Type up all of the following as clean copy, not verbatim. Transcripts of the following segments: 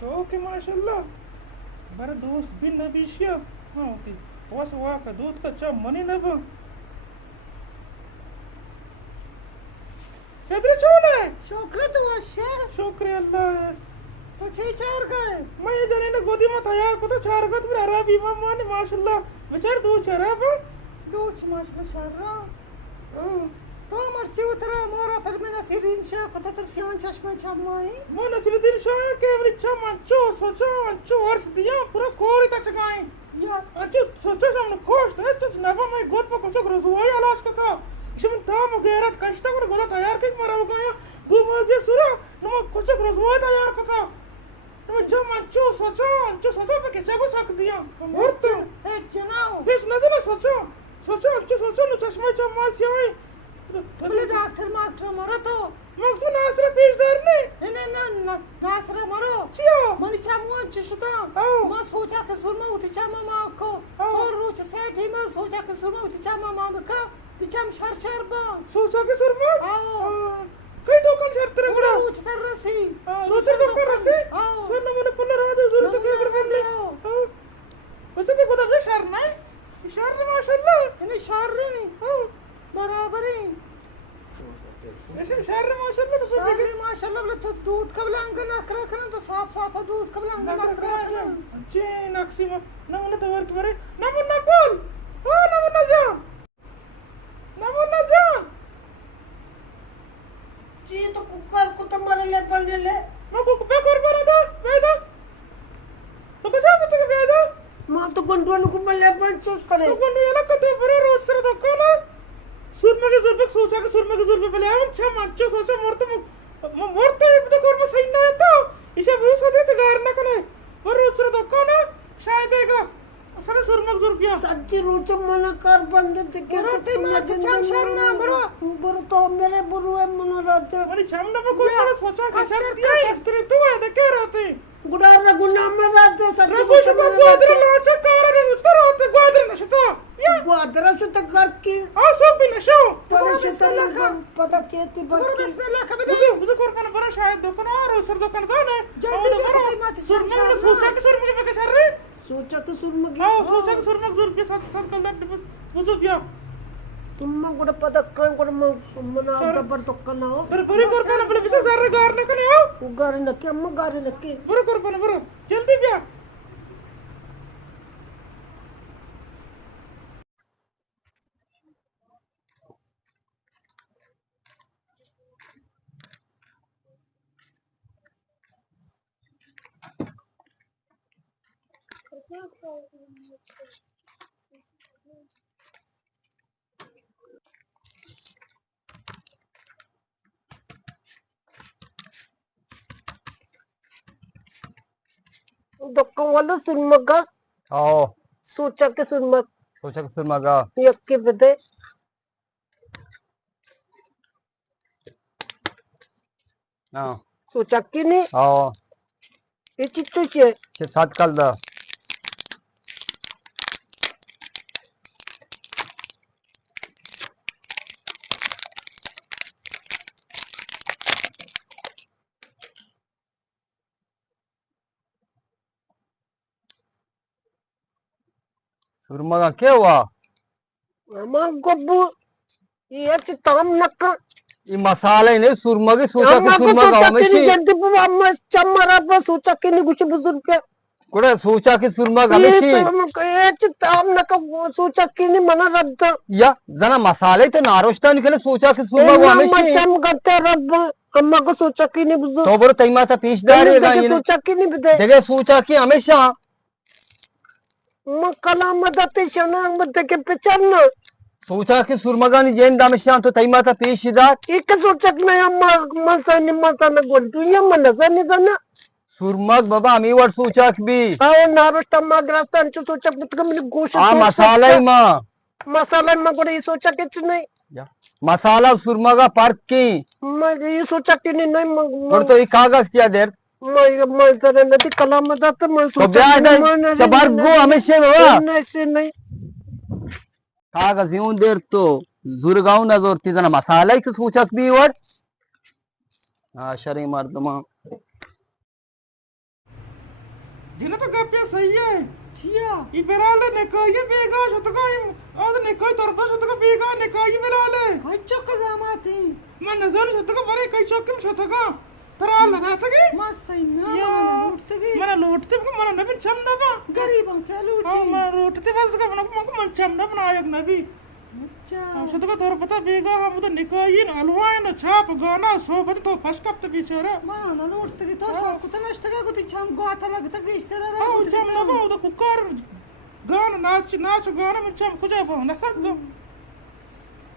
शौक है माशाल्लाह. बरं दोस्त बिन नबीशिया हाँ होती वस वाका दूध का चा मनी नब शदर चोन है शोकरे तो वाशे शुक्र अल्लाह तो छे चार गए मैं ये जाने ना गोदी में तैयार को तो चार गत फिर अरबी माने माशाल्लाह बेचार दो चरब दूच माशा शारा तो मर्ची उतरा मोरा पर मैंने सीधीन शा कथा तर सियान चश्मा छमाई मन नसरुद्दीन शाह के वृक्षा मंचो सोचो अंचो वर्ष दिया पूरा कोरी तक चकाई या अंचो सोचो सामने कोस्ट है तो नबा मैं गोद पर कुछ रसवाई आलाश का था इसमें ताम गैरत कष्ट कर गोदा तैयार के मरा हो गया गुमजे सुरा नम कुछ रसवाई तैयार का था नम जम अंचो सोचो पे कैसे को सक दिया मूर्त ए जनाओ इस नजर सोचो अंचो नो चश्मा चम्मा सियाई बोले डॉक्टर मास्टर मरो तो मक्सू नासरा पेशदार ने ना नासरा मरो चियो मनी चामुआ जिसदा मां सोचा के सुरमा उठी चामा मां को और रोच से ठी मां सोचा के सुरमा उठी चामा मां का तिचम शर बा सोचा के सुरमा आओ कई दुकान शर्त तेरे बड़ा रोच सर रसी रोसे तो कर रसी आओ सुन नमूने पल्ले रहा दे जरूरत के कर कर ले वैसे तो गोदा के शर ना शर माशाल्लाह इन्हें शर नहीं बराबर ही ऐसे शर माशाल्लाह तो अरे माशाल्लाह बोले तो दूध कब लांग नख रखना तो साफ है दूध कब लांग नख रखना अच्छे नक्सी में नमूने तो वर्क करे नमूना बोल ओ नमूना जान जी तो कुकर को तो मारे ले बन ले मैं को पे कर बना था बेदा तो कुछ आगे तो बेदा मां तो गुंडवन को ले बन चेक करे तो गुंडू ये लग तो बड़े रोज सर तो कला सुरमा के जुर्बे सोचा के सुरमा के जुर्बे पहले हम छह मंचो सोचा मरते ये तो कर में सही ना है तो इसे भी सदे से गार ना करे पर रोज सर तो कला शायद देगा सारे सुरमा के जुर्बिया सच्ची रूट मन कर बंद ते के ते मत छम शर ना बरो तो मेरे बुरु है मन रात अरे छमना में कोई सारा सोचा के सब दिया कष्टरे तू है तो क्या रहते गुडार गुना में रात सच्ची रघु शता ग्वादर लाचा कार रे उतर होते ग्वादर नशता या गुडार शत कर की आ सब भी नशो पर शत लगा पता केती बर बिस्मिल्लाह कबे मुझे कोर कन बरा शायद दुकान और सर दुकान था ना जल्दी भी मत छम शर सोचा के सुरमा के पे सर रे सोचा के सुरमा की हां सोचा के सुरमा के जुर के साथ साथ कल तक बुझो गया तुम गुड पता काय गुड मना डबर तो कना हो बरे बरे कर पाना बोले बिसा जार गार न कने आओ गारे नके अम्मा गारे नके बरे कर पाना बरे जल्दी बिया दुकान वाला सुनमगा आओ सोचा के सुनमग सोचा कि सुरमागा यक्के बदे हाँ सोचा कि नहीं आओ ये चिट्टू छे छे सात कल दा सुरमागा क्या हुआ अम्मा गब्बू ये चिताम नक्का ये मसाले नहीं सुरमा की सोचा कि अम्मा को सुरमागा सोचा कि नहीं हमेशा जल्दी बुआ अम्मा चमरा पर सोचा कि नहीं कुछ बुजुर्ग पे कुड़े सोचा कि सुरमागा ये हमेशा ये चिताम नक्का सोचा कि नहीं मना रद्द या जना मसाले तो नारोश्ता निकले सोचा कि सुरमागा अम्मा हमेशा चम गते रब अम्मा को सोचा कि नहीं बुजुर्ग तो बरो तईमा था पीछदार है गाइने सोचा कि नहीं बदे देखे सोचा कि हमेशा मकला मदते शना मदते के पहचान सोचा कि सुरमागा नि जेन दामेशा तो तईमा था पीछदार एक सोचा कि मैं अम्मा मसा न गोंटू ये मन सनी सना सुरमग बाबा आम्ही वर सोचा कि भी आओ नारोष्टा माग्रास्तान च सोचा पुतक मी गोश आ मसाला ही मा मसाला में कोड ये सोचा कि नहीं मसाला सुरमगा पार्क की मैं ये सोचा कि नहीं और तो ये कागज क्या देर मैं सर नदी कला मदत मैं तो सोचा ब्याह दे चबार गो हमेशा बाबा नहीं कागज यूं देर तो जुरगांव न जोरती जना मसाला ही सोचा कि भी वर हाँ शरी मर्दमा जिन्हें तो गप्पे सही है किया ये बेराले निकाय बेगा शतका और निकाय तरफा शतका बेगा निकाय बेराले काय चक्क जामाती मैं नजर शतका बरे कई चौकम शतका तरा लगा तगे मा सही ना या लूटते मैं लूटते को मैं नबी चंदा बा गरीबों के लूटी हां मैं लूटते बस का मैं चंदा बनाया नबी अच्छा शतका तोर पता बेगा हम तो निकाय न अलवाय न छाप गाना सोबत तो फर्स्ट कप तो बेचारा माना लूटते की तो कुछ नष्ट का कुछ छाम गाता लगता कि इस तरह हां चम ना बा तो कुकार गाना नाच गाना में चम कुछ बा ना सक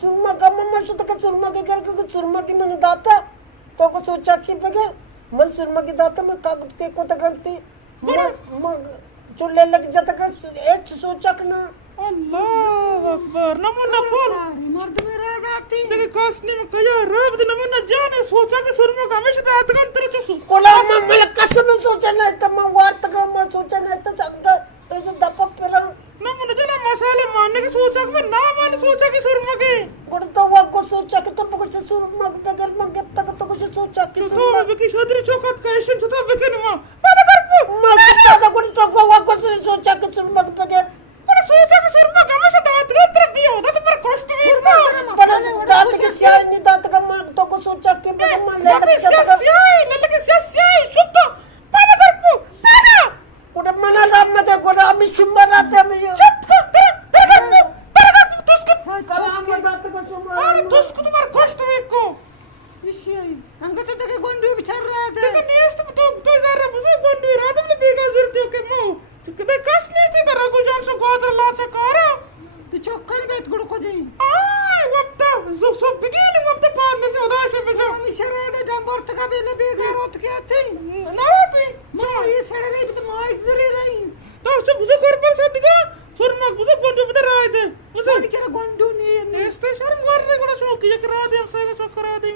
सुरमा का मम्मा सुत का सुरमा के घर के सुरमा की मैंने दाता तो को सोचा कि बगैर मैं सुरमा की दाता में कागज के को तकती मैं चुल्ले लग जाता का एक सोचा कि ना अल्लाह अकबर नमो नकुल सारी मर्द में रह जाती देखो कासनी में कया रब दिन नमो न जाने सोचा कि सुरमा का हमेशा दात का अंतर चसु कोला मम्मा कसम सोचा ना तो मैं वार्ता का मैं सोचा ना तो सब ऐसे दपा पर नमो न जाने मसाले मारने की सोचा कि ना मान सोचा कि सुरमा के गुड़ तो वो को सोचा कि तो कुछ सुरमा बगैर मैं जब तक तो कुछ सोचा कि सुरमा की शोदरी चौकत का ऐसे तो बेके नुमा पादा कर पू मैं तो गुड़ तो वो को सोचा कि सुरमा बगैर पर सोचा कि सुरमा का हमेशा दात का अंतर भी होता तो पर कष्ट भी का बड़ा दांत के सियाई नहीं दांत का मैं तो को सोचा कि मैं ले लड़के सियाई शुद्ध पादा कर पू पादा उड़ा मना राम में देखो ना हम शुम्बर रहते हम चुप कर तुस्क कराम में दांत को शुम्बर अरे तुस्क तुम्हारा कष्ट देखो इसी अंग तो देखे गोंडी बिछार रहा थे देखो नेस्ट तो जरा मुझे गोंडी रात में बेगा जरते के मो किते कस नहीं थी तेरा को जान सो गोत्र ला से कारा तो चौकर बैठ गुड़ को जाई आय वक्ता सो बिगिन वक्ता पाद में से उदास है बचा हम इशारा दे डंबर तक बेने बेगा रोत के आती ना रोती मां ये सड़ले भी तो मां इधर ही रही तो उससे बुझे कर पर सदगा सुरमा बुझे गोंडी बता रहे थे मुझे क्या गोंडू नहीं नेस्ट शर्म करने को शौक ये करा दे हम से करा दे